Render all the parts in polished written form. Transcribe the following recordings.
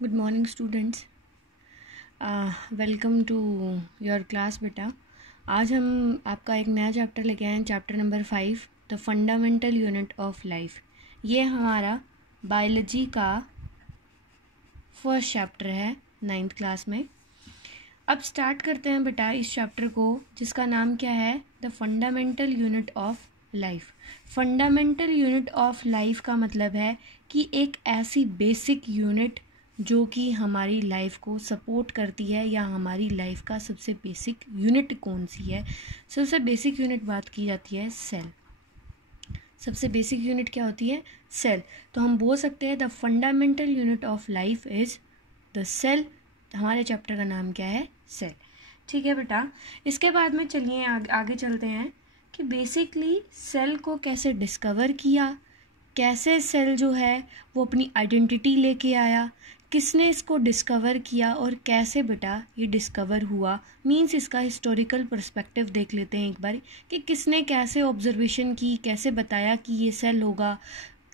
Good morning students, welcome to your class बेटा। आज हम आपका एक नया चैप्टर लेके आए हैं, chapter number 5, the fundamental unit of life. ये हमारा बायोलॉजी का फर्स्ट चैप्टर है 9th क्लास में। अब स्टार्ट करते हैं बेटा इस चैप्टर को, जिसका नाम क्या है, the fundamental unit of life. Fundamental unit of life का मतलब है कि एक ऐसी बेसिक यूनिट जो कि हमारी लाइफ को सपोर्ट करती है, या हमारी लाइफ का सबसे बेसिक यूनिट कौन सी है। सबसे बेसिक यूनिट बात की जाती है सेल। सबसे बेसिक यूनिट क्या होती है? सेल। तो हम बोल सकते हैं the fundamental unit of life is the cell. हमारे चैप्टर का नाम क्या है? सेल। ठीक है बेटा। इसके बाद में चलिए आगे चलते हैं कि बेसिकली सेल को कैसे डिस्कवर किया, कैसे सेल जो है वो अपनी आइडेंटिटी लेके आया, किसने इसको डिस्कवर किया और कैसे बेटा ये डिस्कवर हुआ। मींस इसका हिस्टोरिकल पर्सपेक्टिव देख लेते हैं एक बार कि किसने कैसे ऑब्जर्वेशन की, कैसे बताया कि ये सेल होगा,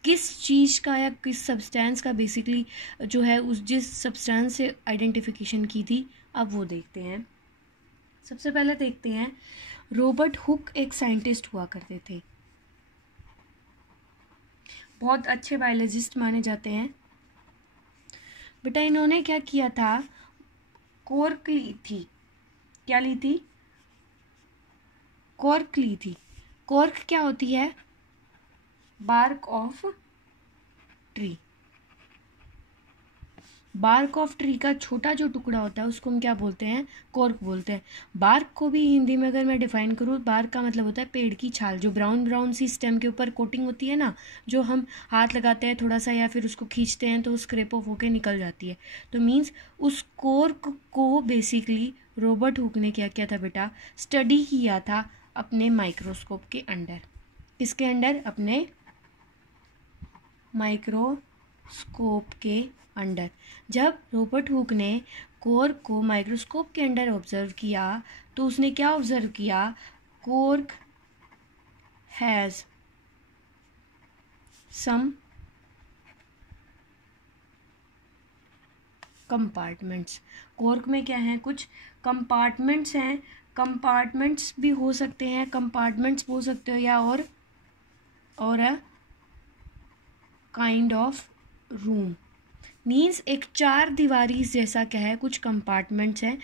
किस चीज़ का या किस सब्सटेंस का बेसिकली जो है उस जिस सब्सटेंस से आइडेंटिफिकेशन की थी। अब वो देखते हैं। सबसे पहले देखते हैं, रॉबर्ट हुक एक साइंटिस्ट हुआ करते थे, बहुत अच्छे बायोलॉजिस्ट माने जाते हैं बेटा। इन्होंने क्या किया था, कॉर्क ली थी। क्या ली थी? कॉर्क ली थी। कॉर्क क्या होती है? Bark of tree. Bark of tree का छोटा जो टुकड़ा होता है उसको हम क्या बोलते हैं? कॉर्क बोलते हैं। बार्क को भी हिंदी में अगर मैं डिफाइन करूँ, बार्क का मतलब होता है पेड़ की छाल, जो ब्राउन ब्राउन सी स्टेम के ऊपर कोटिंग होती है ना, जो हम हाथ लगाते हैं थोड़ा सा या फिर उसको खींचते हैं तो स्क्रैप ऑफ होके निकल जाती है। तो मीन्स उस कॉर्क को बेसिकली रॉबर्ट हुक ने क्या किया था बेटा? स्टडी किया था अपने माइक्रोस्कोप के अंडर। किसके अंडर? अपने माइक्रोस्कोप के अंडर। जब रॉबर्ट हुक ने कॉर्क को माइक्रोस्कोप के अंडर ऑब्जर्व किया तो उसने क्या ऑब्जर्व किया? Cork has some compartments. Cork में क्या है? कुछ कंपार्टमेंट्स हैं। कंपार्टमेंट्स भी हो सकते हैं, कंपार्टमेंट्स बोल सकते हो, या और a kind of room. Means एक चार दीवारी जैसा क्या है, कुछ कंपार्टमेंट्स हैं।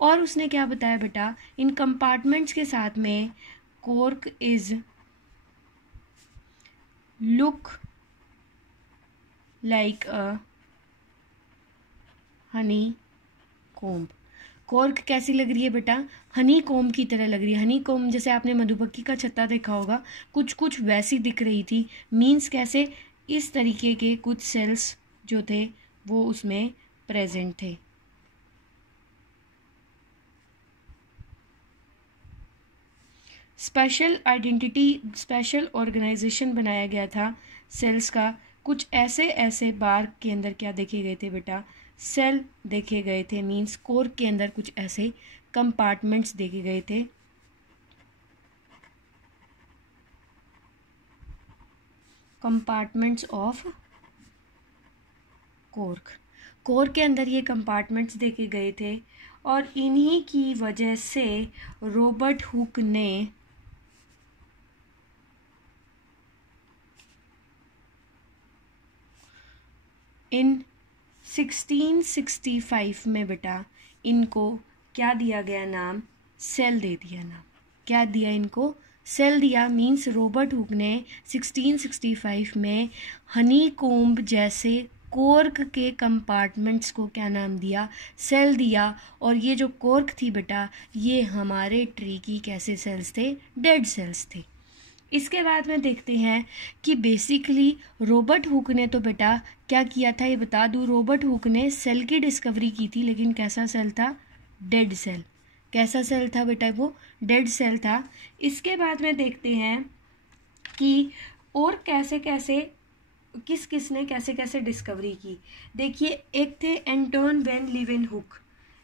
और उसने क्या बताया बेटा, इन कंपार्टमेंट्स के साथ में cork is look like a Honey comb. Cork कैसी लग रही है बेटा? हनी कोम्ब की तरह लग रही है। हनी कोम्ब जैसे आपने मधुमक्खी का छत्ता देखा होगा, कुछ कुछ वैसी दिख रही थी। मीन्स कैसे? इस तरीके के कुछ सेल्स जो थे वो उसमें प्रेजेंट थे। स्पेशल आइडेंटिटी, स्पेशल ऑर्गेनाइजेशन बनाया गया था सेल्स का। कुछ ऐसे ऐसे बार्क के अंदर क्या देखे गए थे बेटा? सेल देखे गए थे। मीन्स कॉर्क के अंदर कुछ ऐसे कंपार्टमेंट्स देखे गए थे। Compartments of cork. कॉर्क के अंदर ये कंपार्टमेंट्स देखे गए थे और इन्हीं की वजह से रॉबर्ट हुक ने इन 1665 में बेटा इनको क्या दिया गया? नाम सेल दे दिया। नाम क्या दिया इनको? सेल दिया। मीन्स रॉबर्ट हुक ने 1665 में हनी कोम्ब जैसे कॉर्क के कंपार्टमेंट्स को क्या नाम दिया? सेल दिया। और ये जो कॉर्क थी बेटा, ये हमारे ट्री की कैसे सेल्स थे? डेड सेल्स थे। इसके बाद में देखते हैं कि बेसिकली रॉबर्ट हुक ने तो बेटा क्या किया था, ये बता दूं। रॉबर्ट हुक ने सेल की डिस्कवरी की थी, लेकिन कैसा सेल था? Dead cell. कैसा सेल था बेटा? वो डेड सेल था। इसके बाद में देखते हैं कि और कैसे कैसे किस किस ने कैसे कैसे डिस्कवरी की। देखिए, एक थे एंटोन वैन लीवेनहुक।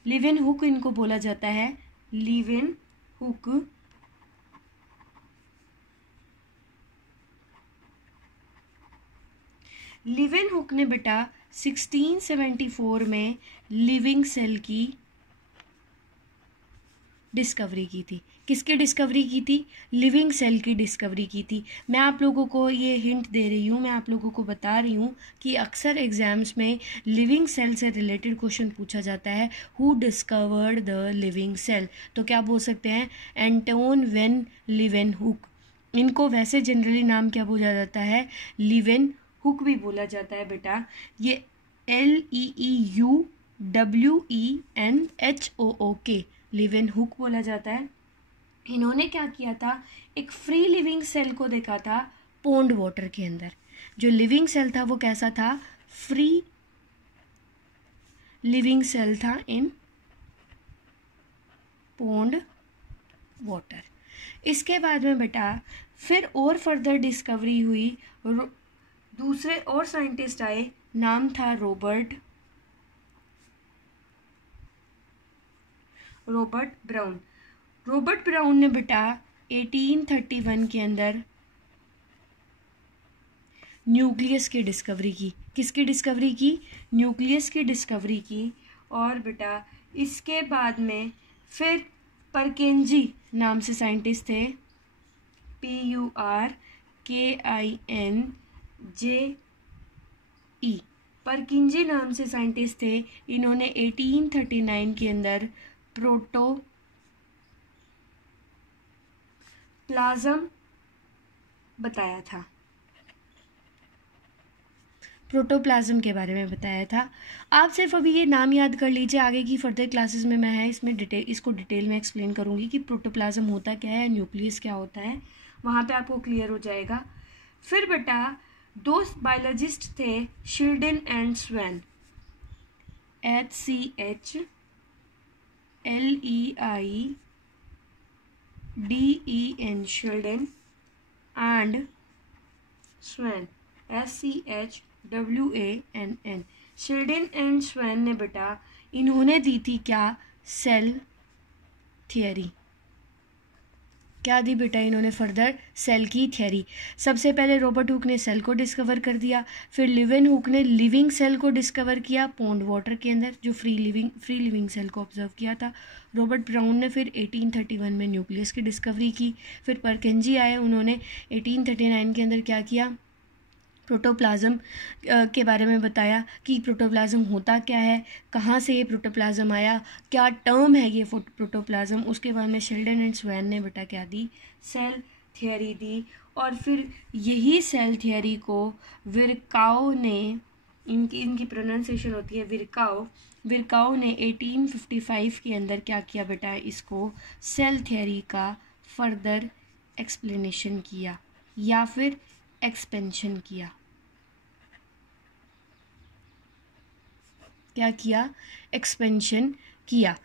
लीवेनहुक इनको बोला जाता है, लीवेनहुक। लीवेनहुक ने बेटा 1674 में लिविंग सेल की डिस्कवरी की थी। किसकी डिस्कवरी की थी? लिविंग सेल की डिस्कवरी की थी। मैं आप लोगों को ये हिंट दे रही हूँ, मैं आप लोगों को बता रही हूँ कि अक्सर एग्जाम्स में लिविंग सेल से रिलेटेड क्वेश्चन पूछा जाता है। Who discovered the living cell? तो क्या बोल सकते हैं? Anton van Leeuwenhoek. इनको वैसे जनरली नाम क्या बोला जाता है? लीवेनहुक भी बोला जाता है बेटा। ये LEEUWENHOOK लीवेनहुक बोला जाता है। इन्होंने क्या किया था? एक फ्री लिविंग सेल को देखा था पोंड वाटर के अंदर। जो लिविंग सेल था वो कैसा था? फ्री लिविंग सेल था इन पोंड वाटर। इसके बाद में बेटा फिर और फर्दर डिस्कवरी हुई। दूसरे और साइंटिस्ट आए, नाम था रॉबर्ट ब्राउन। रॉबर्ट ब्राउन ने बेटा 1831 के अंदर न्यूक्लियस की डिस्कवरी की। किसकी डिस्कवरी की? न्यूक्लियस की डिस्कवरी की। और बेटा इसके बाद में फिर परकिंजी नाम से साइंटिस्ट थे, PURKINJE। परकिंजी नाम से साइंटिस्ट थे। इन्होंने 1839 के अंदर प्रोटोप्लाज्म बताया था। प्रोटोप्लाज्म के बारे में बताया था। आप सिर्फ अभी ये नाम याद कर लीजिए, आगे की फर्दर क्लासेस में मैं इसमें इसको डिटेल में एक्सप्लेन करूँगी कि प्रोटोप्लाज्म होता क्या है, न्यूक्लियस क्या होता है, वहाँ पे आपको क्लियर हो जाएगा। फिर बेटा दो बायोलॉजिस्ट थे, Schleiden and Schwann, HCHLEIDEN, Schleiden and Schwann, SCHWANN। Schleiden and Schwann ने बेटा इन्होंने दी थी क्या? Cell theory. क्या दी बेटा इन्होंने? फर्दर सेल की थियरी। सबसे पहले रॉबर्ट हुक ने सेल को डिस्कवर कर दिया, फिर लीवेनहुक ने लिविंग सेल को डिस्कवर किया पोंड वाटर के अंदर, जो फ्री लिविंग सेल को ऑब्जर्व किया था। रॉबर्ट ब्राउन ने फिर 1831 में न्यूक्लियस की डिस्कवरी की। फिर परकिंजी आए, उन्होंने 1839 के अंदर क्या किया? प्रोटोप्लाज्म के बारे में बताया कि प्रोटोप्लाज्म होता क्या है, कहाँ से ये प्रोटोप्लाज्म आया, क्या टर्म है ये प्रोटोप्लाज्म। उसके बाद में शिल्डन एंड स्वैन ने बेटा क्या दी? सेल थियरी दी। और फिर यही सेल थियरी को विरकाउ ने, इनकी प्रोनाउंसिएशन होती है विरकाउ ने 1855 के अंदर क्या किया बेटा? इसको सेल थियरी का फर्दर एक्सप्लेनेशन किया या फिर एक्सपेंशन किया। क्या किया? एक्सपेंशन किया।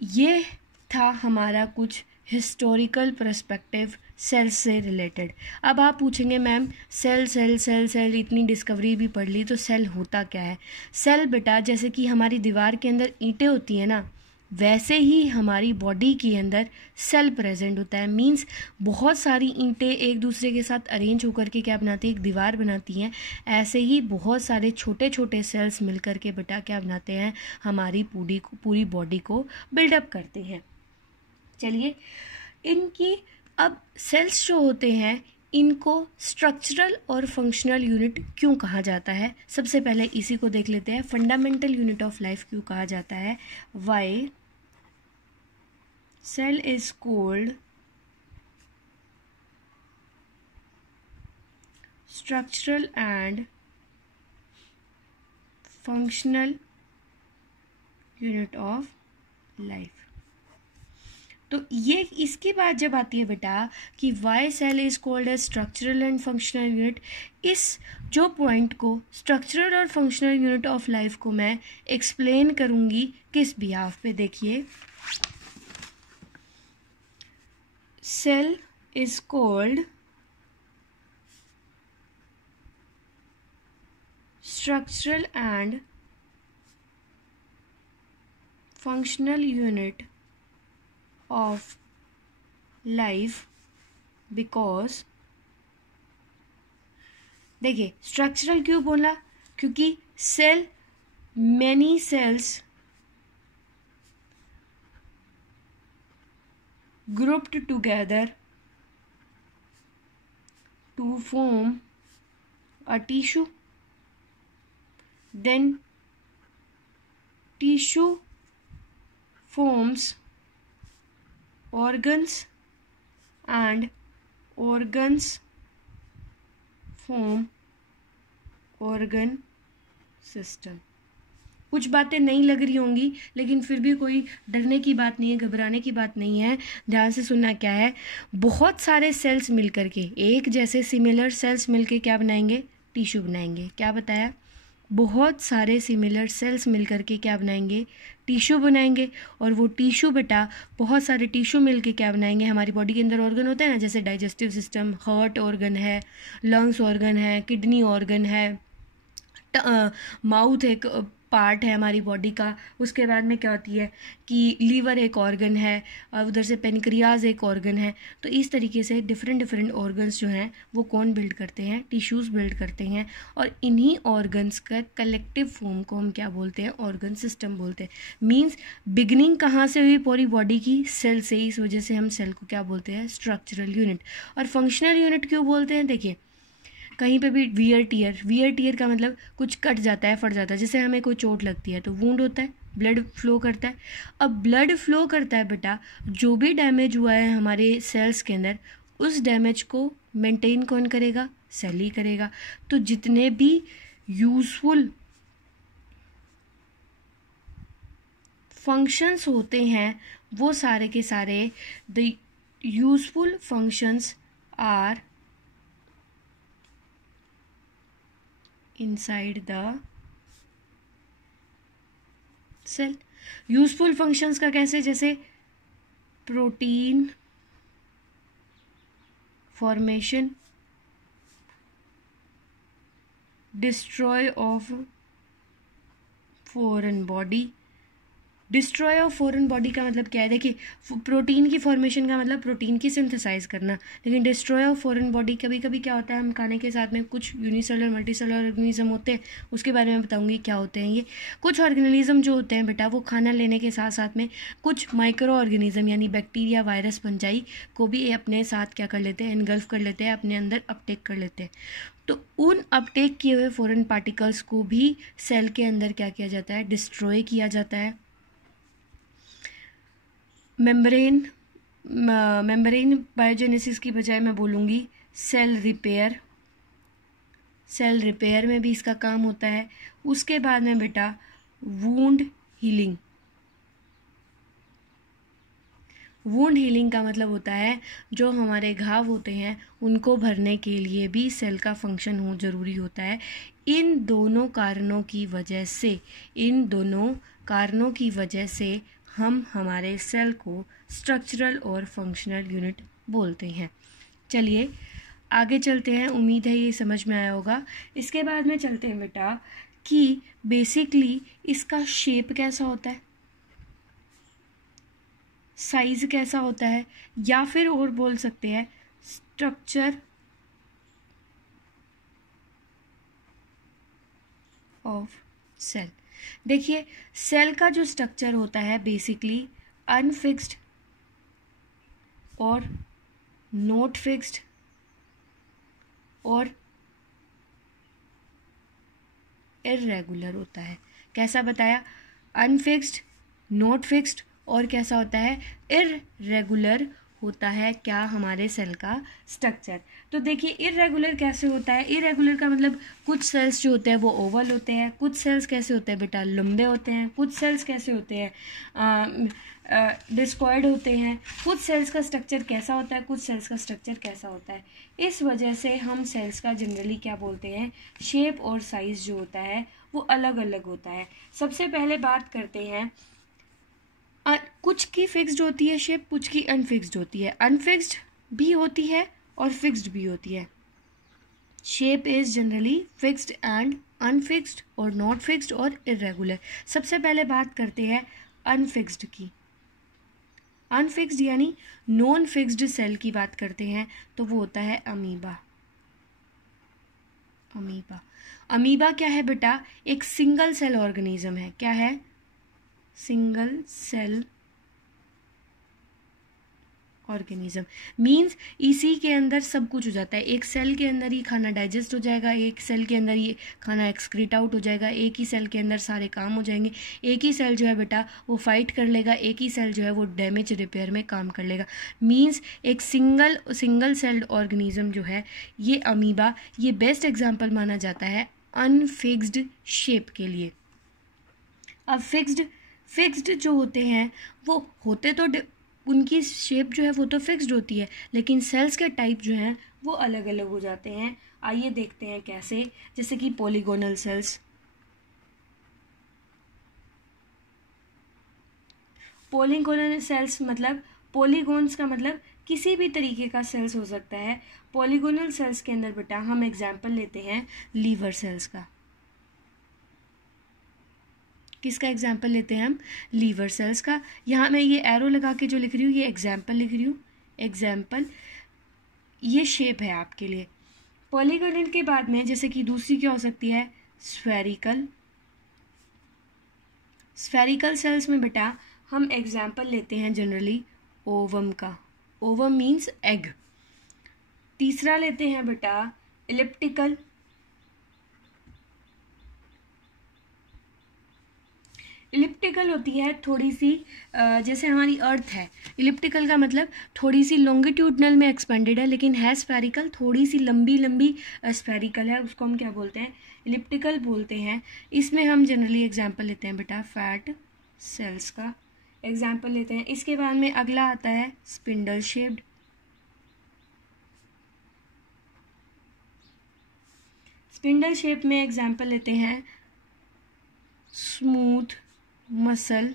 ये था हमारा कुछ हिस्टोरिकल पर्सपेक्टिव सेल से रिलेटेड। अब आप पूछेंगे मैम सेल इतनी डिस्कवरी भी पढ़ ली, तो सेल होता क्या है? सेल बेटा जैसे कि हमारी दीवार के अंदर ईंटें होती हैं ना, वैसे ही हमारी बॉडी के अंदर सेल प्रेजेंट होता है। मींस बहुत सारी ईंटें एक दूसरे के साथ अरेंज होकर के क्या बनाती है? एक दीवार बनाती हैं। ऐसे ही बहुत सारे छोटे छोटे सेल्स मिलकर के बेटा क्या बनाते हैं? हमारी पूरी बॉडी को बिल्डअप करते हैं। चलिए, इनकी अब सेल्स जो होते हैं इनको स्ट्रक्चरल और फंक्शनल यूनिट क्यों कहा जाता है? सबसे पहले इसी को देख लेते हैं। फंडामेंटल यूनिट ऑफ लाइफ क्यों कहा जाता है? Why cell is called structural and functional unit of life. तो ये इसकी बात जब आती है बेटा कि why cell is called as structural and functional unit, इस जो पॉइंट को स्ट्रक्चरल और फंक्शनल यूनिट ऑफ लाइफ को मैं एक्सप्लेन करूंगी किस बिहाफ पे? देखिए, cell is called structural and functional unit of life because देखिए स्ट्रक्चरल क्यों बोला? क्योंकि cell, many cells grouped together to form a tissue. Then tissue forms organs and organs form organ system. कुछ बातें नहीं लग रही होंगी, लेकिन फिर भी कोई डरने की बात नहीं है, घबराने की बात नहीं है। ध्यान से सुनना क्या है। बहुत सारे सेल्स मिलकर के, एक जैसे सिमिलर सेल्स मिलकर क्या बनाएंगे? टिश्यू बनाएंगे। क्या बताया? बहुत सारे सिमिलर सेल्स मिलकर के क्या बनाएंगे? टिश्यू बनाएंगे। और वो टिश्यू बेटा, बहुत सारे टिश्यू मिलके क्या बनाएंगे? हमारी बॉडी के अंदर ऑर्गन होते हैं ना, जैसे डाइजेस्टिव सिस्टम, हार्ट ऑर्गन है, लंग्स ऑर्गन है, किडनी ऑर्गन है, माउथ एक पार्ट है हमारी बॉडी का। उसके बाद में क्या होती है कि लीवर एक ऑर्गन है, और उधर से पेनक्रियाज एक ऑर्गन है। तो इस तरीके से डिफरेंट डिफरेंट ऑर्गन्स जो हैं वो कौन बिल्ड करते हैं? टिश्यूज़ बिल्ड करते हैं। और इन्हीं ऑर्गन्स का कलेक्टिव फॉर्म को हम क्या बोलते हैं? ऑर्गन सिस्टम बोलते हैं। मीन्स बिगनिंग कहाँ से हुई पूरी बॉडी की? सेल से। इस वजह से हम सेल को क्या बोलते हैं? Structural unit. और फंक्शनल यूनिट क्यों बोलते हैं? देखिए, कहीं पे भी वियर टियर का मतलब कुछ कट जाता है, फट जाता है। जैसे हमें कोई चोट लगती है तो वूंड होता है, ब्लड फ्लो करता है। अब ब्लड फ्लो करता है बेटा, जो भी डैमेज हुआ है हमारे सेल्स के अंदर, उस डैमेज को मेंटेन कौन करेगा? सेल ही करेगा। तो जितने भी यूजफुल फंक्शंस होते हैं वो सारे के सारे, the useful functions are inside the cell. Useful functions का कैसे? जैसे protein formation, destroy of foreign body. Destroy of foreign body का मतलब क्या है? देखिए, प्रोटीन की फॉर्मेशन का मतलब प्रोटीन की सिंथेसाइज करना, लेकिन डिस्ट्रॉय ऑफ फॉरेन बॉडी कभी कभी क्या होता है, हम खाने के साथ में कुछ यूनिसेलुलर मल्टीसेलुलर ऑर्गेनिज्म होते हैं, उसके बारे में बताऊंगी क्या होते हैं ये। कुछ ऑर्गेनिज्म जो होते हैं बेटा, वो खाना लेने के साथ साथ में कुछ माइक्रो ऑर्गेनिज्म यानी बैक्टीरिया, वायरस, फंजाई को भी अपने साथ क्या कर लेते हैं? इनगल्फ कर लेते हैं, अपने अंदर अपटेक कर लेते हैं। तो उन अपटेक किए हुए फॉरेन पार्टिकल्स को भी सेल के अंदर क्या किया जाता है? डिस्ट्रॉय किया जाता है। मेम्ब्रेन बायोजेनेसिस की बजाय मैं बोलूँगी सेल रिपेयर। सेल रिपेयर में भी इसका काम होता है। उसके बाद में बेटा वूंड हीलिंग। वूंड हीलिंग का मतलब होता है जो हमारे घाव होते हैं उनको भरने के लिए भी सेल का फंक्शन हो जरूरी होता है। इन दोनों कारणों की वजह से हम हमारे सेल को स्ट्रक्चरल और फंक्शनल यूनिट बोलते हैं। चलिए आगे चलते हैं, उम्मीद है ये समझ में आया होगा। इसके बाद में चलते हैं बेटा कि बेसिकली इसका शेप कैसा होता है, साइज कैसा होता है, या फिर और बोल सकते हैं स्ट्रक्चर ऑफ सेल। देखिए, सेल का जो स्ट्रक्चर होता है बेसिकली अनफिक्स्ड और नॉट फिक्स्ड और इर्रेगुलर होता है। कैसा बताया? अनफिक्स्ड, नॉट फिक्स्ड और कैसा होता है? इर्रेगुलर होता है क्या हमारे सेल का स्ट्रक्चर। तो देखिए इर्रेगुलर कैसे होता है? इर्रेगुलर का मतलब कुछ सेल्स जो होते हैं वो ओवल होते हैं, कुछ सेल्स कैसे होते हैं बेटा? लंबे होते हैं, कुछ सेल्स कैसे होते हैं? डिस्कॉइड होते हैं। कुछ सेल्स का स्ट्रक्चर कैसा होता है, कुछ सेल्स का स्ट्रक्चर कैसा होता है। इस वजह से हम सेल्स का जनरली क्या बोलते हैं? शेप और साइज जो होता है वो अलग अलग होता है। सबसे पहले बात करते हैं, कुछ की फिक्स्ड होती है शेप, कुछ की अनफिक्स्ड होती है। अनफिक्स्ड भी होती है और फिक्स्ड भी होती है। Shape is generally fixed and unfixed और नॉट फिक्स्ड और इरेगुलर। सबसे पहले बात करते हैं अनफिक्स्ड की। अनफिक्स्ड यानी नॉन फिक्स्ड सेल की बात करते हैं तो वो होता है अमीबा। अमीबा क्या है बेटा, एक सिंगल सेल ऑर्गेनिज्म है। क्या है? Single cell organism. मीन्स इसी के अंदर सब कुछ हो जाता है, एक सेल के अंदर ही खाना डाइजेस्ट हो जाएगा, एक सेल के अंदर ही खाना एक्सक्रीट आउट हो जाएगा, एक ही सेल के अंदर सारे काम हो जाएंगे, एक ही सेल जो है बेटा वो फाइट कर लेगा, एक ही सेल जो है वो डैमेज रिपेयर में काम कर लेगा। मीन्स एक सिंगल सेल्ड ऑर्गेनिज्म जो है ये अमीबा, ये बेस्ट एग्जाम्पल माना जाता है अनफिक्स्ड शेप के लिए। अब फिक्स्ड जो होते हैं वो होते तो उनकी शेप जो है वो तो फिक्स्ड होती है, लेकिन सेल्स के टाइप जो हैं वो अलग अलग हो जाते हैं। आइए देखते हैं कैसे। जैसे कि पॉलीगोनल सेल्स। पॉलीगोनल सेल्स मतलब, पॉलीगोन्स का मतलब किसी भी तरीके का सेल्स हो सकता है। पॉलीगोनल सेल्स के अंदर बेटा हम एग्जाम्पल लेते हैं लीवर सेल्स का। किसका एग्जाम्पल लेते हैं हम? लीवर सेल्स का। यहाँ मैं ये एरो लगा के जो लिख रही हूँ ये एग्जाम्पल लिख रही हूँ, एग्जाम्पल। ये शेप है आपके लिए। पॉलीगोनल के बाद में जैसे कि दूसरी क्या हो सकती है? स्फेरिकल। स्फेरिकल सेल्स में बेटा हम एग्जाम्पल लेते हैं जनरली ओवम का। Ovum means egg. तीसरा लेते हैं बेटा इलिप्टिकल। इलिप्टिकल होती है थोड़ी सी जैसे हमारी अर्थ है, इलिप्टिकल का मतलब थोड़ी सी लॉन्गिट्यूडनल में एक्सपेंडेड है, लेकिन है स्फेरिकल, थोड़ी सी लंबी लंबी स्फेरिकल है, उसको हम क्या बोलते हैं? इलिप्टिकल बोलते हैं। इसमें हम जनरली एग्जांपल लेते हैं बेटा फैट सेल्स का एग्जांपल लेते हैं। इसके बाद में अगला आता है स्पिंडल शेप्ड। स्पिंडल शेप में एग्जांपल लेते हैं स्मूथ मसल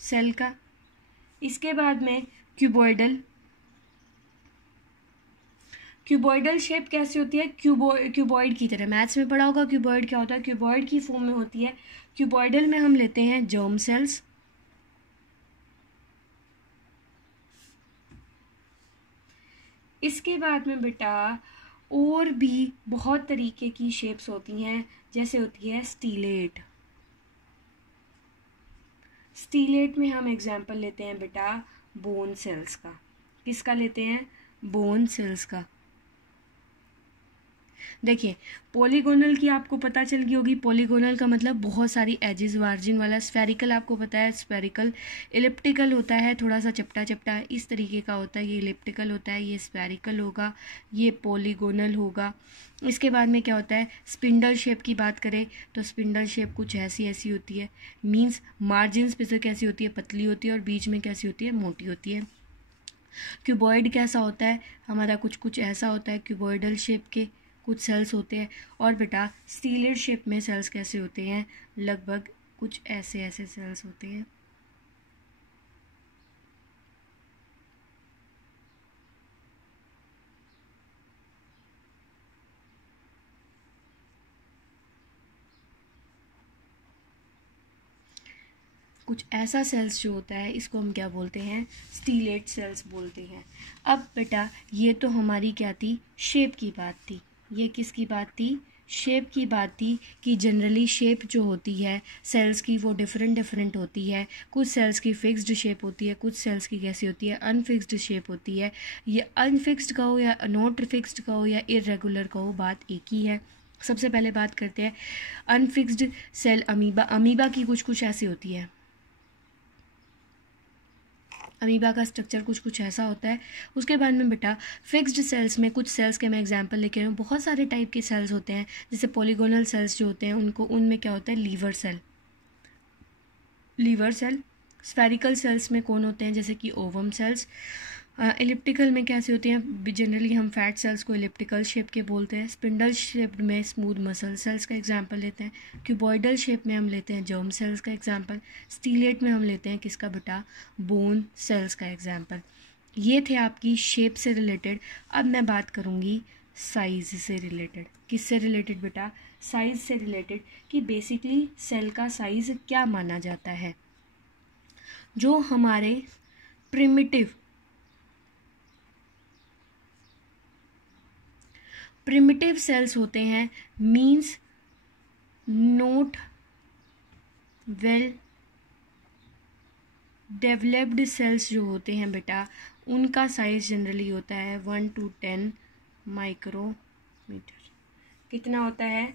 सेल का। इसके बाद में क्यूबॉइडल। क्यूबॉइडल शेप कैसी होती है? क्यूबॉइड की तरह, मैथ्स में पढ़ा होगा क्यूबॉइड क्या होता है, क्यूबॉइड की फॉर्म में होती है। क्यूबॉइडल में हम लेते हैं जर्म सेल्स। इसके बाद में बेटा और भी बहुत तरीके की शेप्स होती हैं, जैसे होती है स्टीलेट। स्टीलेट में हम एग्जाम्पल लेते हैं बेटा बोन सेल्स का। किसका लेते हैं? बोन सेल्स का। देखिए पॉलीगोनल की आपको पता चल गई होगी, पॉलीगोनल का मतलब बहुत सारी एजेस, मार्जिन वाला। स्फेरिकल आपको पता है स्फेरिकल। इलिप्टिकल होता है थोड़ा सा चपटा चपटा, इस तरीके का होता है, ये इलिप्टिकल होता है, ये स्फेरिकल होगा, ये पॉलीगोनल होगा। इसके बाद में क्या होता है? स्पिंडल शेप की बात करें तो स्पिंडल शेप कुछ ऐसी होती है, मीन्स मार्जिन्स पे से कैसी होती है? पतली होती है, और बीच में कैसी होती है? मोटी होती है। क्यूबॉइड कैसा होता है हमारा? कुछ ऐसा होता है, क्यूबॉइडल शेप के कुछ सेल्स होते हैं। और बेटा स्टीलेट शेप में सेल्स कैसे होते हैं? लगभग कुछ ऐसे सेल्स होते हैं। कुछ ऐसा सेल्स जो होता है इसको हम क्या बोलते हैं? स्टीलेट सेल्स बोलते हैं। अब बेटा ये तो हमारी क्या थी? शेप की बात थी। ये किसकी बात थी? शेप की बात थी कि जनरली शेप जो होती है सेल्स की वो डिफरेंट होती है। कुछ सेल्स की फिक्स्ड शेप होती है, कुछ सेल्स की कैसी होती है? अनफिक्स्ड शेप होती है। ये अनफिक्स्ड कहो या नॉट फिक्स्ड कहो या इरेगुलर कहो, बात एक ही है। सबसे पहले बात करते हैं अनफिक्स्ड सेल अमीबा। अमीबा की कुछ ऐसी होती है। अमीबा का स्ट्रक्चर कुछ ऐसा होता है। उसके बाद में बेटा फिक्स्ड सेल्स में कुछ सेल्स के मैं एग्जांपल लेके रही हूँ। बहुत सारे टाइप के सेल्स होते हैं, जैसे पॉलीगोनल सेल्स जो होते हैं उनमें क्या होता है? Liver cell. स्फेरिकल सेल्स में कौन होते हैं? जैसे कि ओवम सेल्स। इलिप्टिकल में कैसे होते हैं? जनरली हम फैट सेल्स को इलिप्टिकल शेप के बोलते हैं। स्पिंडल शेप में स्मूथ मसल सेल्स का एग्जांपल लेते हैं। क्यूबॉइडल शेप में हम लेते हैं जर्म सेल्स का एग्जांपल। स्टीलेट में हम लेते हैं किसका बेटा? बोन सेल्स का एग्जांपल। ये थे आपकी शेप से रिलेटेड। अब मैं बात करूँगी साइज से रिलेटेड। किससे रिलेटेड बेटा? साइज से रिलेटेड, कि बेसिकली सेल का साइज क्या माना जाता है। जो हमारे प्रिमिटिव सेल्स होते हैं, means not well developed cells जो होते हैं बेटा, उनका साइज जनरली होता है 1 to 10 माइक्रोमीटर। कितना होता है?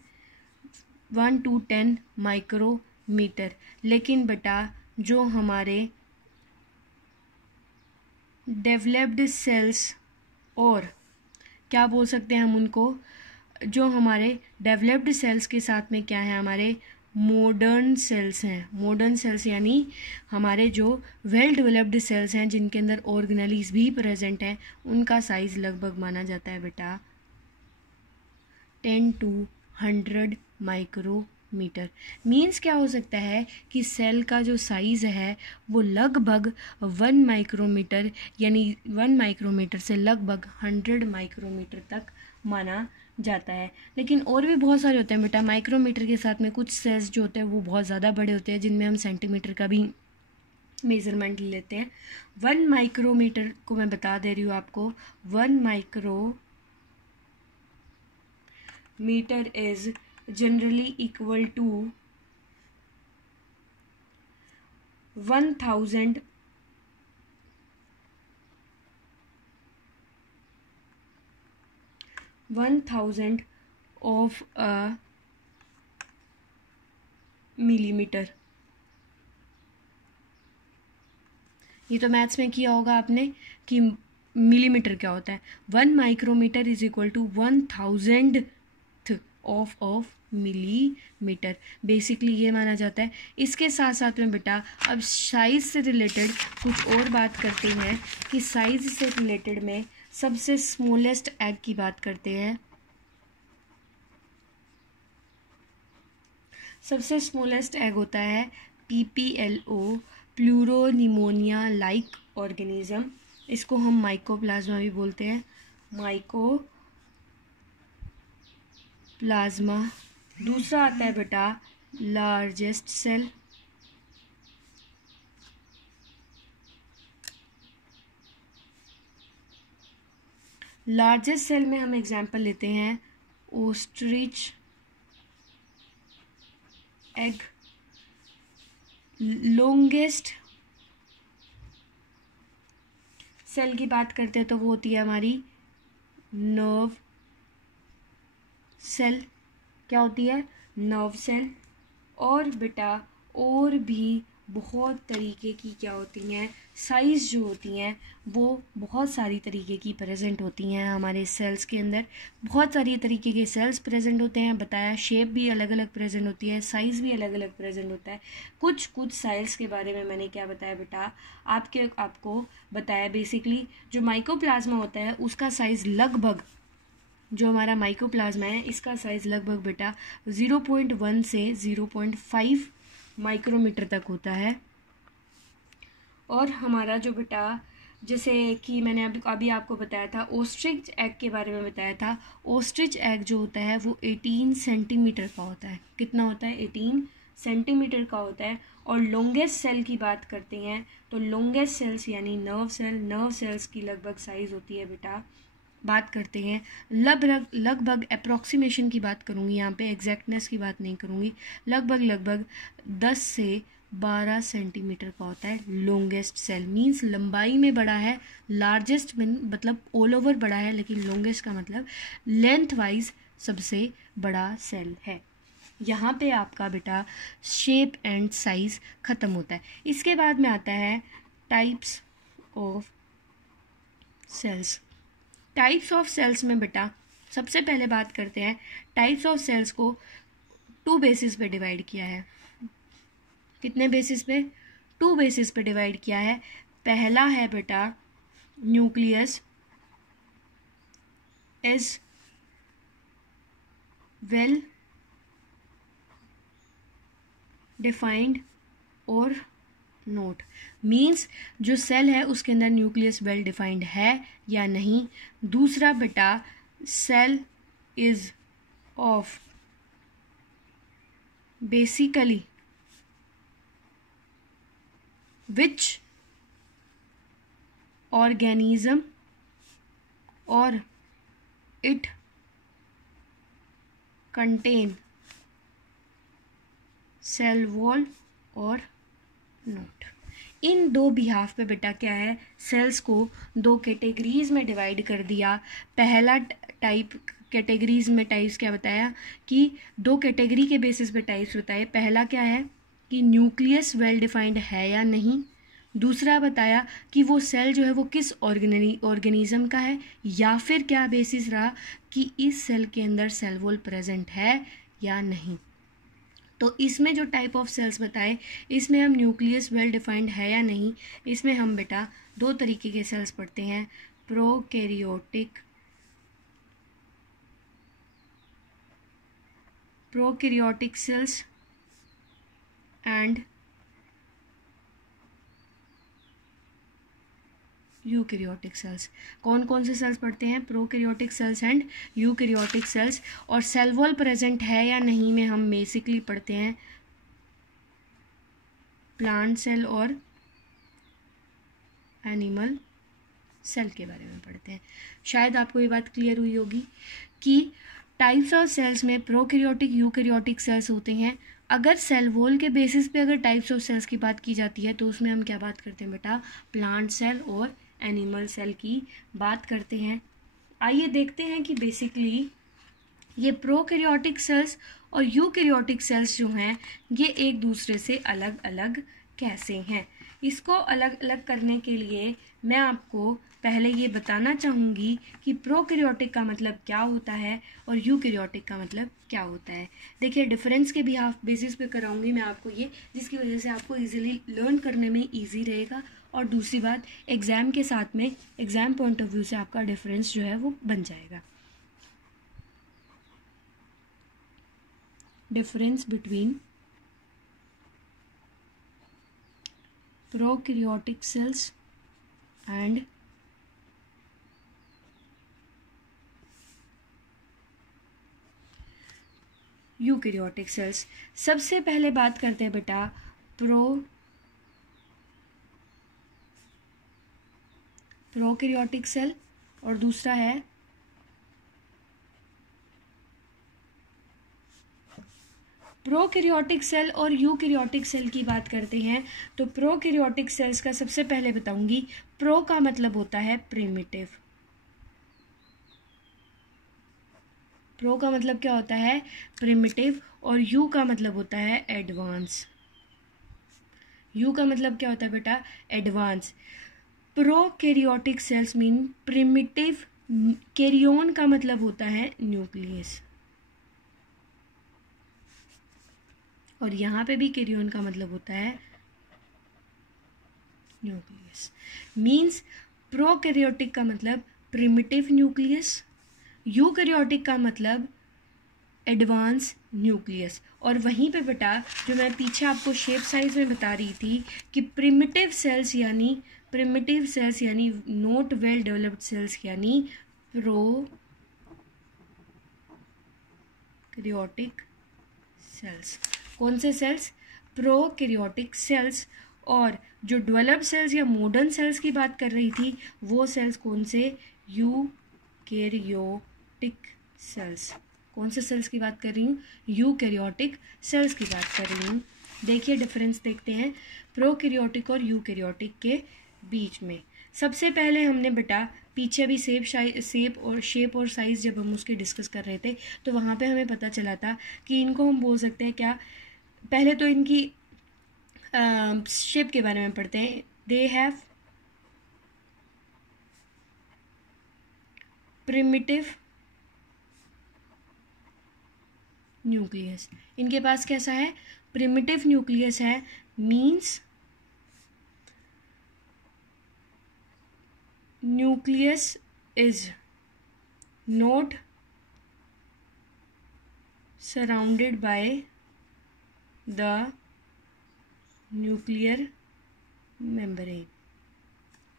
1 to 10 माइक्रोमीटर। लेकिन बेटा जो हमारे डेवलप्ड सेल्स, और क्या बोल सकते हैं हम उनको, जो हमारे डेवलप्ड सेल्स के साथ में क्या है, हमारे मॉडर्न सेल्स हैं। मॉडर्न सेल्स यानी हमारे जो वेल डेवलप्ड सेल्स हैं जिनके अंदर ऑर्गेनेलीज भी प्रेजेंट हैं, उनका साइज लगभग माना जाता है बेटा 10 to 100 माइक्रोमीटर। मीन्स क्या हो सकता है कि सेल का जो साइज़ है वो लगभग 1 माइक्रोमीटर, यानी 1 माइक्रोमीटर से लगभग 100 माइक्रोमीटर तक माना जाता है। लेकिन और भी बहुत सारे होते हैं बेटा। माइक्रोमीटर के साथ में कुछ सेल्स जो होते हैं वो बहुत ज़्यादा बड़े होते हैं, जिनमें हम सेंटीमीटर का भी मेज़रमेंट लेते हैं। 1 माइक्रोमीटर को मैं बता दे रही हूँ आपको, 1 micrometre is generally equal to 1000 of a millimetre. ये तो मैथ्स में किया होगा आपने कि मिलीमीटर क्या होता है। 1 micrometre is equal to 1000th of millimetre. Basically ये माना जाता है। इसके साथ साथ में बेटा अब साइज से रिलेटेड कुछ और बात करते हैं कि साइज से रिलेटेड में सबसे स्मॉलेस्ट एग की बात करते हैं। सबसे स्मॉलेस्ट एग होता है PPLO, प्लूरोनिमोनिया लाइक ऑर्गेनिज्म। इसको हम माइकोप्लाज्मा भी बोलते हैं, माइकोप्लाज्मा। दूसरा आता है बेटा लार्जेस्ट सेल। लार्जेस्ट सेल में हम एग्जांपल लेते हैं ओस्ट्रिच एग। लॉन्गेस्ट सेल की बात करते हैं तो वो होती है हमारी नर्व सेल। क्या होती है? Nerve cell. और बेटा और भी बहुत तरीके की क्या होती हैं, साइज़ जो होती हैं वो बहुत सारी तरीके की प्रेजेंट होती हैं हमारे सेल्स के अंदर। बहुत सारी तरीके के सेल्स प्रेजेंट होते हैं, बताया। शेप भी अलग अलग प्रेजेंट होती है, साइज़ भी अलग अलग प्रेजेंट होता है। कुछ सेल्स के बारे में मैंने क्या बताया बेटा, आपको बताया। बेसिकली जो माइकोप्लाज्मा होता है उसका साइज़ लगभग, जो हमारा माइकोप्लाज्मा है इसका साइज़ लगभग बेटा 0.1 से 0.5 माइक्रोमीटर तक होता है। और हमारा जो बेटा, जैसे कि मैंने अभी आपको बताया था, ओस्ट्रिच एग के बारे में बताया था। ओस्ट्रिच एग जो होता है वो 18 सेंटीमीटर का होता है। कितना होता है? 18 सेंटीमीटर का होता है। और लॉन्गेस्ट सेल की बात करते हैं तो लॉन्गेस्ट सेल्स यानी नर्व सेल्स की लगभग साइज़ होती है बेटा, बात करते हैं लगभग अप्रॉक्सीमेशन की बात करूँगी यहाँ पे, एग्जैक्टनेस की बात नहीं करूँगी। लगभग 10 से 12 सेंटीमीटर का होता है लॉन्गेस्ट सेल। मींस लंबाई में बड़ा है, लार्जेस्ट मतलब ऑल ओवर बड़ा है, लेकिन लॉन्गेस्ट का मतलब लेंथ वाइज सबसे बड़ा सेल है। यहाँ पे आपका बेटा शेप एंड साइज ख़त्म होता है। इसके बाद में आता है types of cells. Types of cells में बेटा सबसे पहले बात करते हैं, टाइप्स ऑफ सेल्स को 2 बेसिस पे डिवाइड किया है। कितने बेसिस पे? 2 बेसिस पे डिवाइड किया है। पहला है बेटा न्यूक्लियस इज वेल डिफाइंड और नोट। मीन्स जो सेल है उसके अंदर न्यूक्लियस वेल डिफाइंड है या नहीं। दूसरा बेटा cell is of basically which organism और इट कंटेन सेल वॉल और नॉट। इन दो बिहाफ पे बेटा क्या है, सेल्स को दो कैटेगरीज में डिवाइड कर दिया। पहला टाइप कैटेगरीज में टाइप्स क्या बताया कि दो कैटेगरी के बेसिस पे टाइप्स बताए। पहला क्या है कि न्यूक्लियस वेल डिफाइंड है या नहीं। दूसरा बताया कि वो सेल जो है वो किस ऑर्गेनिज्म का है, या फिर क्या बेसिस रहा कि इस सेल के अंदर सेल वॉल प्रेजेंट है या नहीं। तो इसमें जो टाइप ऑफ सेल्स बताए, इसमें हम न्यूक्लियस वेल डिफाइंड है या नहीं, इसमें हम बेटा दो तरीके के सेल्स पढ़ते हैं, prokaryotic cells and eukaryotic cells. कौन कौन से सेल्स पढ़ते हैं, prokaryotic cells and eukaryotic cells. और सेल वॉल प्रेजेंट है या नहीं में हम बेसिकली पढ़ते हैं प्लांट सेल और एनिमल सेल के बारे में पढ़ते हैं। शायद आपको ये बात क्लियर हुई होगी कि टाइप्स ऑफ सेल्स में प्रोकैरियोटिक यूकैरियोटिक सेल्स होते हैं। अगर सेल वॉल के बेसिस पे अगर टाइप्स ऑफ सेल्स की बात की जाती है तो उसमें हम क्या बात करते हैं बेटा, प्लांट सेल और एनिमल सेल की बात करते हैं। आइए देखते हैं कि बेसिकली ये प्रोकैरियोटिक सेल्स और यूकैरियोटिक सेल्स जो हैं ये एक दूसरे से अलग अलग कैसे हैं। इसको अलग अलग करने के लिए मैं आपको पहले ये बताना चाहूँगी कि प्रोकैरियोटिक का मतलब क्या होता है और यूकैरियोटिक का मतलब क्या होता है। देखिए डिफरेंस के भी हाफ बेसिस पे कराऊंगी मैं आपको ये, जिसकी वजह से आपको इजीली लर्न करने में ईजी रहेगा। और दूसरी बात, एग्ज़ाम के साथ में एग्ज़ाम पॉइंट ऑफ व्यू से आपका डिफरेंस जो है वो बन जाएगा। Difference between prokaryotic cells and eukaryotic cells. सबसे पहले बात करते हैं बेटा प्रोकैरियोटिक सेल और दूसरा है प्रोकैरियोटिक सेल और यूकैरियोटिक सेल की बात करते हैं तो प्रोकैरियोटिक सेल्स का सबसे पहले बताऊंगी, प्रो का मतलब होता है प्रिमिटिव। प्रो का मतलब क्या होता है, प्रिमिटिव। और यू का मतलब होता है एडवांस। यू का मतलब क्या होता है बेटा, advance. Prokaryotic cells mean primitive. Karyon का मतलब होता है न्यूक्लियस, और यहाँ पे भी कैरियन का मतलब होता है न्यूक्लियस। मीन्स प्रोकैरियोटिक का मतलब प्रिमिटिव न्यूक्लियस, यूकैरियोटिक का मतलब एडवांस न्यूक्लियस। और वहीं पे बेटा जो मैं पीछे आपको शेप साइज में बता रही थी कि प्रिमिटिव सेल्स यानी नॉट वेल डेवलप्ड सेल्स यानी प्रोकैरियोटिक सेल्स। कौन से सेल्स, प्रोकैरियोटिक सेल्स। और जो डेवलप्ड सेल्स या मॉडर्न सेल्स की बात कर रही थी वो सेल्स कौन से, यूकैरियोटिक सेल्स। कौन से सेल्स की बात कर रही हूँ, यूकैरियोटिक सेल्स की बात कर रही हूँ। देखिए डिफरेंस देखते हैं प्रोकैरियोटिक और यूकैरियोटिक के बीच में। सबसे पहले हमने बेटा पीछे भी शेप और साइज जब हम उसके डिस्कस कर रहे थे तो वहाँ पे हमें पता चला था कि इनको हम बोल सकते हैं क्या। पहले तो इनकी शेप के बारे में पढ़ते हैं। They have primitive nucleus. इनके पास कैसा है, प्रिमिटिव न्यूक्लियस है। Means nucleus is not surrounded by the nuclear membrane.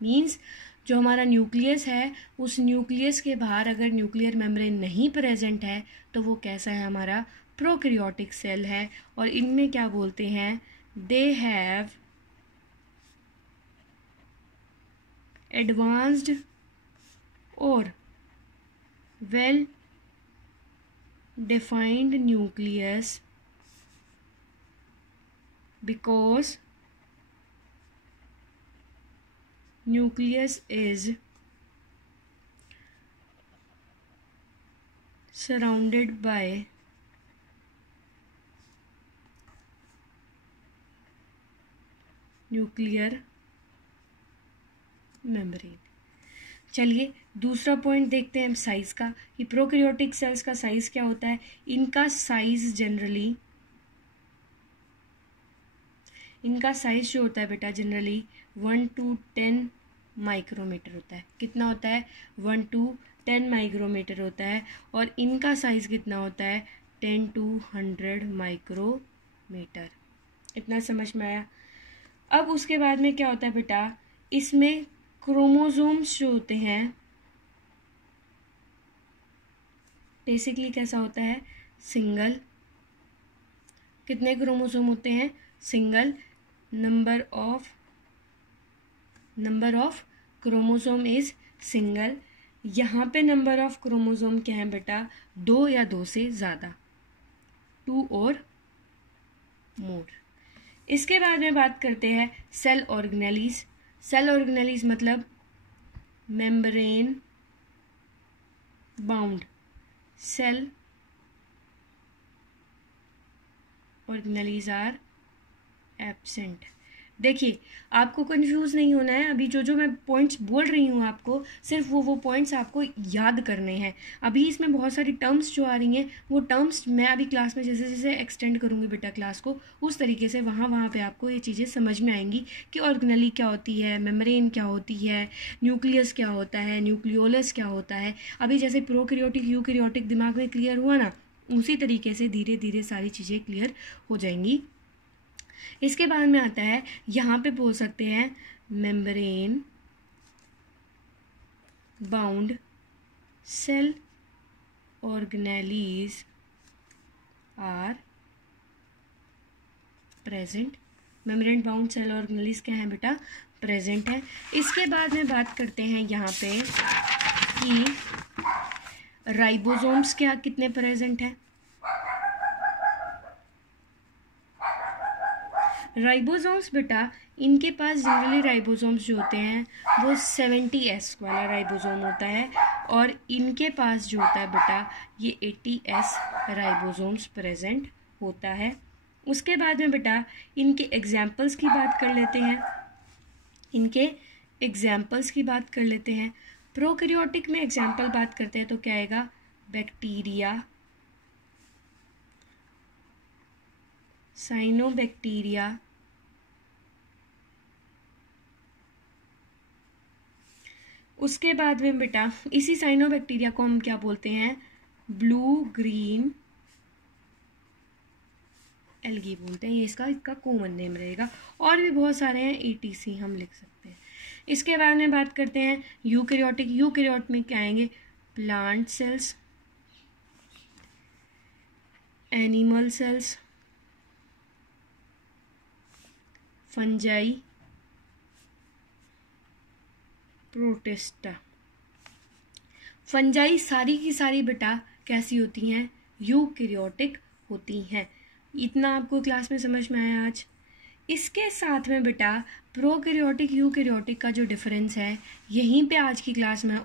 Means जो हमारा न्यूक्लियस है उस न्यूक्लियस के बाहर अगर न्यूक्लियर मेम्ब्रेन नहीं प्रेजेंट है तो वो कैसा है, हमारा प्रोकैरियोटिक सेल है। और इनमें क्या बोलते हैं, दे हैव एडवांस्ड और well defined nucleus because nucleus is surrounded by nuclear membrane. चलिए दूसरा पॉइंट देखते हैं हम साइज का, कि प्रोकैरियोटिक सेल्स का साइज क्या होता है। इनका साइज जो होता है बेटा जनरली 1 to 10 माइक्रोमीटर होता है। कितना होता है? 1 to 10 माइक्रोमीटर होता है। और इनका साइज कितना होता है? 10 to 100 माइक्रोमीटर। इतना समझ में आया? अब उसके बाद में क्या होता है बेटा, इसमें क्रोमोसोम्स जो होते हैं बेसिकली कैसा होता है? सिंगल। कितने क्रोमोसोम होते हैं? Single. Number of chromosome is single. यहाँ पे नंबर ऑफ क्रोमोसोम क्या है बेटा? 2 या 2 से ज़्यादा, 2 और मोर। इसके बाद में बात करते हैं सेल ऑर्गेनेलीज। सेल ऑर्गेनेलीज मतलब membrane bound cell organelles are absent. देखिए आपको कंफ्यूज नहीं होना है, अभी जो मैं पॉइंट्स बोल रही हूँ आपको सिर्फ वो पॉइंट्स आपको याद करने हैं। अभी इसमें बहुत सारी टर्म्स जो आ रही हैं वो टर्म्स मैं अभी क्लास में जैसे जैसे एक्सटेंड करूँगी बेटा क्लास को, उस तरीके से वहाँ पे आपको ये चीज़ें समझ में आएंगी कि ऑर्गेनेली क्या होती है, मेम्ब्रेन क्या होती है, न्यूक्लियस क्या होता है, न्यूक्लियोलस क्या होता है। अभी जैसे प्रोकैरियोटिक यूकैरियोटिक दिमाग में क्लियर हुआ ना, उसी तरीके से धीरे धीरे सारी चीज़ें क्लियर हो जाएंगी। इसके बाद में आता है, यहाँ पे बोल सकते हैं membrane bound cell organelles are present. Membrane bound cell organelles क्या है बेटा? प्रेजेंट है। इसके बाद में बात करते हैं यहाँ पे कि राइबोसोम्स क्या कितने प्रेजेंट है। राइबोसोम्स बेटा इनके पास जनरली राइबोसोम्स जो होते हैं वो 70S वाला राइबोसोम होता है, और इनके पास जो होता है बेटा ये 80S राइबोसोम्स प्रेजेंट होता है। उसके बाद में बेटा इनके एग्जाम्पल्स की बात कर लेते हैं। प्रोकैरियोटिक में एग्जाम्पल बात करते हैं तो क्या आएगा? बैक्टीरिया, साइनोबैक्टीरिया, उसके बाद में बेटा इसी साइनोबैक्टीरिया को हम क्या बोलते हैं? ब्लू ग्रीन एल्गी बोलते हैं। ये इसका कॉमन नेम रहेगा, और भी बहुत सारे हैं, ETC हम लिख सकते हैं। इसके बाद में बात करते हैं यूकैरियोटिक। यूकैरियोट में क्या आएंगे? Plant cells, animal cells, fungi, protista. Fungi सारी की सारी बेटा कैसी होती हैं? यूकैरियोटिक होती हैं। इतना आपको क्लास में समझ में आया आज। इसके साथ में बेटा प्रोकैरियोटिक यूकैरियोटिक का जो डिफरेंस है यहीं पे आज की क्लास में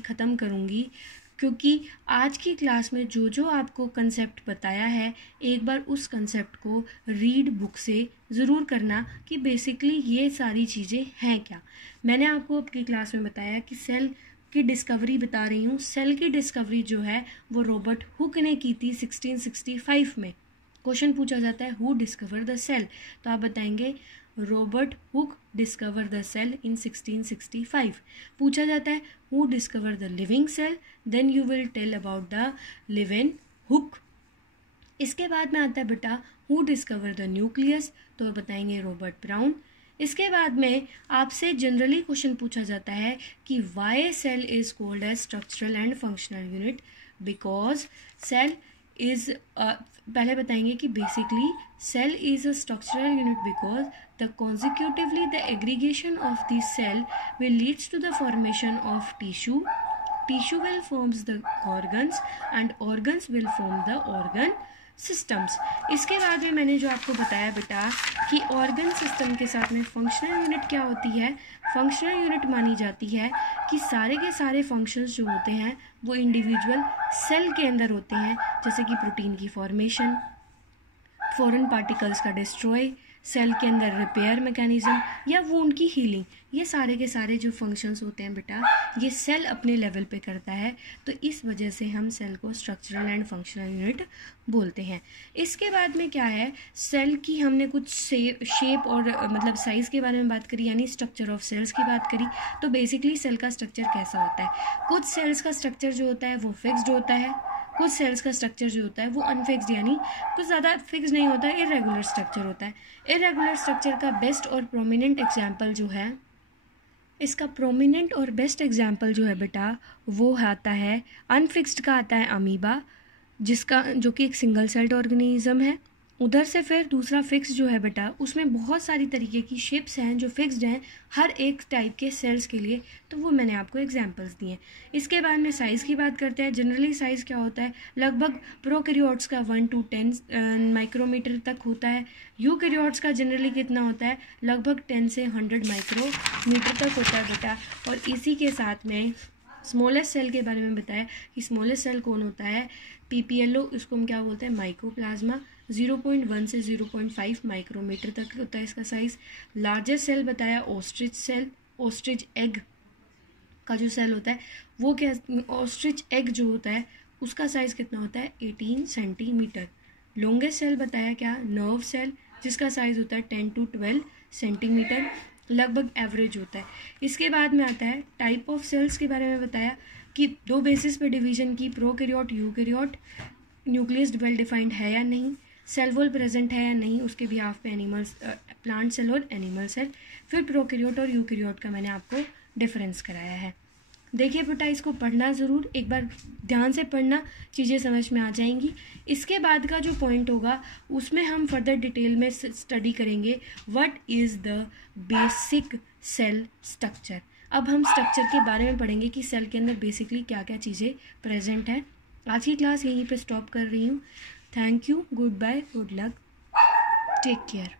ख़त्म करूँगी, क्योंकि आज की क्लास में जो आपको कंसेप्ट बताया है एक बार उस कंसेप्ट को रीड बुक से ज़रूर करना कि बेसिकली ये सारी चीज़ें हैं क्या। मैंने आपको अपनी क्लास में बताया कि सेल की डिस्कवरी बता रही हूँ। सेल की डिस्कवरी जो है वो रॉबर्ट हुक ने की थी 1665 में। क्वेश्चन पूछा जाता है हु डिस्कवर द सेल, तो आप बताएंगे Robert Hooke discover the cell in 1665। पूछा जाता है who discover the living cell, then you will tell about the Leeuwenhoek. इसके बाद में आता है बेटा हु डिस्कवर द न्यूक्लियस, तो बताएंगे रॉबर्ट ब्राउन। इसके बाद में आपसे जनरली क्वेश्चन पूछा जाता है कि why cell is called as structural and functional unit, because cell is पहले बताएंगे कि basically cell is a structural unit because the consecutively the aggregation of the cell will leads to the formation of tissue tissue will forms the organs and organs will form the organ systems. इसके बाद में मैंने जो आपको बताया बेटा कि organ system के साथ में फंक्शनल यूनिट क्या होती है। फंक्शनल यूनिट मानी जाती है कि सारे के सारे फंक्शंस जो होते हैं वो इंडिविजुअल सेल के अंदर होते हैं, जैसे कि प्रोटीन की फॉर्मेशन, फॉरेन पार्टिकल्स का डिस्ट्रॉय, सेल के अंदर रिपेयर मैकेनिज्म या वुंड की हीलिंग। ये सारे के सारे जो फंक्शंस होते हैं बेटा ये सेल अपने लेवल पे करता है, तो इस वजह से हम सेल को स्ट्रक्चरल एंड फंक्शनल यूनिट बोलते हैं। इसके बाद में क्या है, सेल की हमने कुछ शेप और मतलब साइज़ के बारे में बात करी, यानी स्ट्रक्चर ऑफ सेल्स की बात करी। तो बेसिकली सेल का स्ट्रक्चर कैसा होता है, कुछ सेल्स का स्ट्रक्चर जो होता है वो फिक्स्ड होता है, कुछ सेल्स का स्ट्रक्चर जो होता है वो अनफिक्स्ड यानी कुछ ज़्यादा फिक्स नहीं होता है, इरेगुलर स्ट्रक्चर होता है। इरेगुलर स्ट्रक्चर का बेस्ट और प्रोमिनेंट एग्जाम्पल जो है, इसका प्रोमिनेंट और बेस्ट एग्जाम्पल जो है बेटा वो आता है अनफिक्स्ड का, आता है अमीबा, जिसका जो कि एक सिंगल सेल्ड ऑर्गेनिज्म है। उधर से फिर दूसरा फिक्स जो है बेटा उसमें बहुत सारी तरीके की शेप्स हैं जो फिक्स्ड हैं हर एक टाइप के सेल्स के लिए, तो वो मैंने आपको एग्जांपल्स दिए। इसके बाद में साइज़ की बात करते हैं। जनरली साइज़ क्या होता है, लगभग प्रोकैरियोट्स का 1 to 10 माइक्रोमीटर तक होता है। यूकैरियोट्स का जनरली कितना होता है, लगभग 10 से 100 माइक्रोमीटर तक होता है बेटा। और इसी के साथ में स्मॉलेस्ट सेल के बारे में बताया कि स्मॉलेस्ट सेल कौन होता है, PPLO, इसको हम क्या बोलते हैं, माइक्रोप्लाज्मा। 0.1 से 0.5 माइक्रोमीटर तक होता है इसका साइज़। लार्जेस्ट सेल बताया ऑस्ट्रिच सेल, ऑस्ट्रिच एग का जो सेल होता है वो क्या, ऑस्ट्रिच एग जो होता है उसका साइज़ कितना होता है, 18 सेंटीमीटर। लॉन्गेस्ट सेल बताया क्या, नर्व सेल, जिसका साइज़ होता है 10 to 12 सेंटीमीटर, लगभग एवरेज होता है। इसके बाद में आता है टाइप ऑफ सेल्स के बारे में बताया कि 2 बेसिस पे डिवीजन की, prokaryote, eukaryote, nucleus well defined है या नहीं, सेल वॉल प्रेजेंट है या नहीं, उसके बिहाफ पे एनिमल्स, प्लांट सेल और एनिमल सेल। फिर प्रोकैरियोट और यूकैरियोट का मैंने आपको डिफरेंस कराया है। देखिए बेटा इसको पढ़ना ज़रूर, एक बार ध्यान से पढ़ना, चीज़ें समझ में आ जाएंगी। इसके बाद का जो पॉइंट होगा उसमें हम फर्दर डिटेल में स्टडी करेंगे what is the basic cell structure. अब हम स्ट्रक्चर के बारे में पढ़ेंगे कि सेल के अंदर बेसिकली क्या क्या चीज़ें प्रेजेंट हैं। आज की क्लास यहीं पे स्टॉप कर रही हूँ। Thank you, good bye, good luck, take care.